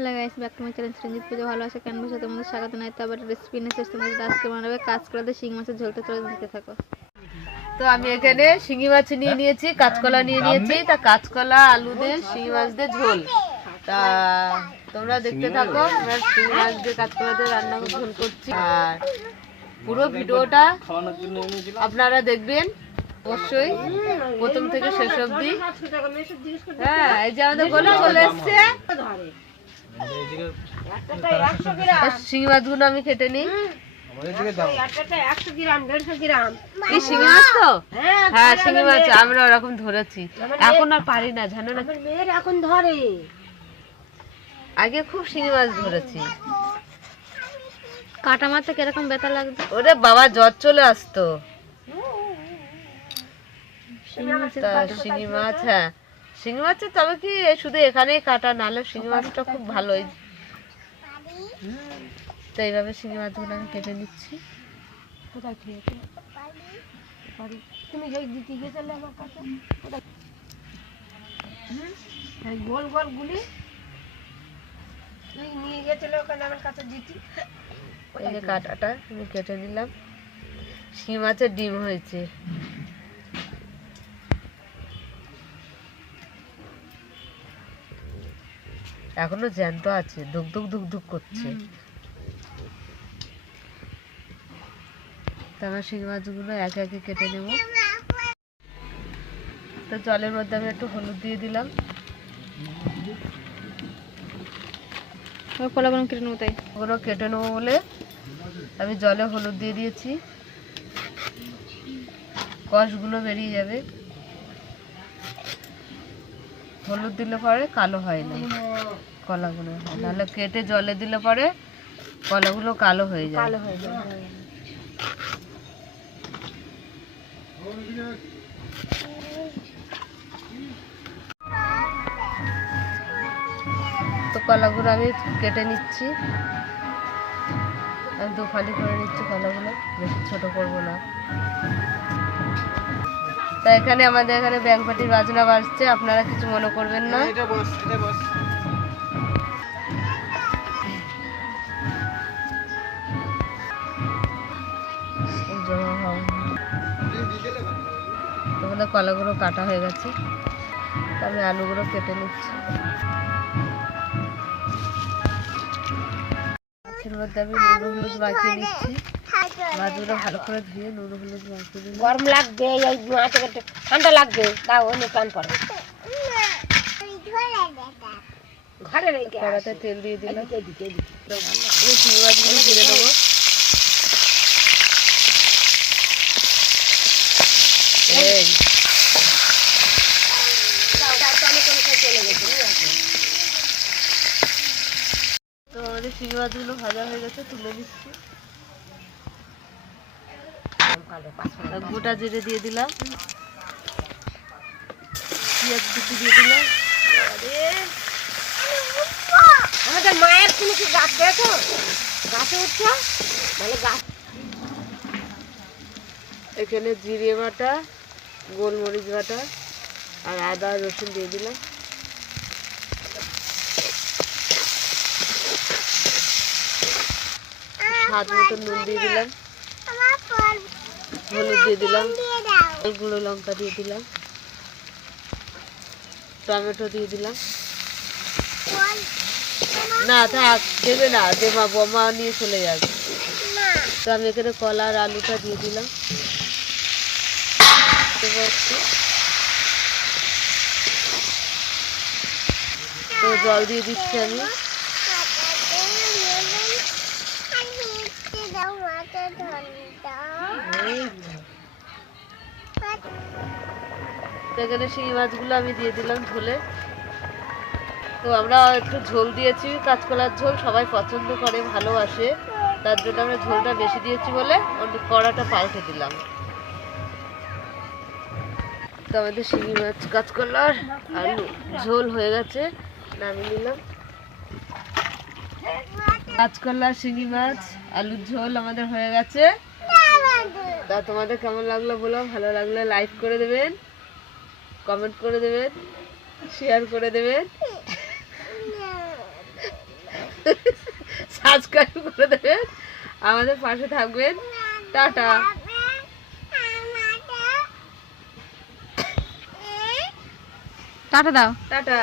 Hello guys, back to my channel Sanjit পুজো। ভালো আছে কেন বসে তোমাদের স্বাগত নাই। তো আবার রেসিপি নিয়ে এসেছি তোমাদের আজকে বানাবে কাঁচকলা শিঙি মাছের ঝোলটা। চলে দিতে থাকো। তো আমি এখানে শিঙি মাছ নিয়ে নিয়েছি, কাঁচকলা নিয়ে নিয়েছি। তা কাঁচকলা আলু দিয়ে শিঙি মাছ দিয়ে ঝোল। তা তোমরা দেখতে থাকো, আমরা শিঙি মাছ দিয়ে কাঁচকলা দিয়ে রান্না ঝোল করছি। আর পুরো ভিডিওটা আপনারা দেখবেন অবশ্যই, প্রথম থেকে শেষ অবধি। হ্যাঁ, এই যে আমাদের গোলা চলে এসছে। শিঙি মাছগুলো আমি কেটে নিই। শিঙি মাছ তো, হ্যাঁ শিঙি মাছ আমরা ওরকম ধরেছি, এখন আর পারি না জানো না। এখন ধরে, আগে খুব শিঙি মাছ ধরেছি। কাটা মারতে কিরকম ব্যথা লাগবে ওরে বাবা, জ্বর চলে আসতো। শিঙি মাছ, হ্যাঁ শিঙি মাছের তবে কি শুধু এখানেই কাটা, নালে শিঙি মাছটা খুব ভালোই। তো এইভাবে শিঙি মাছগুলো আমি কেটে নিচ্ছি। তুমি দিতে গেছিলে আমার কাছে গোল গোল গুলি তুই নিয়ে গেছিলে ওখানে আমার কাছে দিতি। এই যে কাটাটা আমি কেটে নিলাম। শিঙি মাছের ডিম হয়েছে। এখনো জ্যান্ত আছে, ধুক ধুক ধুক ধুক করছে। তারপর শিঙি মাছগুলো একে একে কেটে নেব। তো জলের মধ্যে আমি একটু হলুদ দিয়ে দিলাম। কলাগুলো কেটে নেবো, তাই ওগুলো কেটে নেবো বলে আমি জলে হলুদ দিয়ে দিয়েছি। কষগুলো বেরিয়ে যাবে। হলুদ দিলে পরে কালো হয় না কলাগুলো, নাহলে কেটে জলে দিলে পরে কলাগুলো কালো হয়ে যায়। তো কলাগুলো আমি কেটে নিচ্ছি। আমি দুফালি করে নিচ্ছি কলাগুলো, বেশি ছোট করবো না। তা এখানে আমাদের এখানে ব্যাঙ পাটির বাজনা বাজছে, আপনারা কিছু মনে করবেন না। তোমাদের কলাগুলো কাটা হয়ে গেছে, আমি আলুগুলো কেটে নিচ্ছি। মাছের মধ্যে আমি নুন হলুদ মাখিয়ে নিচ্ছি। মাছগুলো ভালো করে ধুয়ে নুন হলুদ মাখিয়ে দিই। গরম লাগবে, এই মাছে ঠান্ডা লাগবে, তাও অন্য প্যান করো। ঘরে রেখে কড়াতে তেল দিয়ে দিলাম। শিঙি মাছগুলো দিয়ে দেবো। তো আমাদের শিঙি মাছগুলো ভাজা হয়ে গেছে, তুলে দিচ্ছি। গোটা জিরে দিয়ে দিলাম, পেঁয়াজ কুচি দিয়ে দিলাম। আমাদের মায়ের তুমি কি গাছ পেয়েছো? গাছে উঠছো মানে গাছ। এখানে জিরে বাটা, গোলমরিচ বাটা আর আদা রসুন দিয়ে দিলাম। স্বাদ মতো নুন দিয়ে দিলাম, হলুদ দিয়ে দিলাম, গুঁড়ো লঙ্কা দিয়ে দিলাম, টমেটো দিয়ে দিলাম। না থাক, দেবে না, দেমা বোমা নিয়ে চলে যাবে। তো আমি এখানে কলা আর আলুটা দিয়ে দিলাম। তো জল দিয়ে দিচ্ছি আমি। এখানে শিঙি মাছগুলো আমি দিয়ে দিলাম ঝোলে। তো আমরা একটু ঝোল দিয়েছি, কাঁচকলার ঝোল সবাই পছন্দ করে, ভালোবাসে, তার জন্য আমরা ঝোলটা বেশি দিয়েছি বলে কড়াটা পাল্টে দিলাম। তো আমাদের শিঙি মাছ কাঁচকলার আলু ঝোল হয়ে গেছে, নামিয়ে নিলাম। কাঁচকলা শিঙি মাছ আলুর ঝোল আমাদের হয়ে গেছে। তা তোমাদের কেমন লাগলো বলো, ভালো লাগলে লাইক করে দেবেন, কমেন্ট করে দেবেন, শেয়ার করে দেবেন। সাবস্ক্রাইব করে দেবেন, আমাদের পাশে থাকবেন। টাটা। টাটা দাও। টাটা।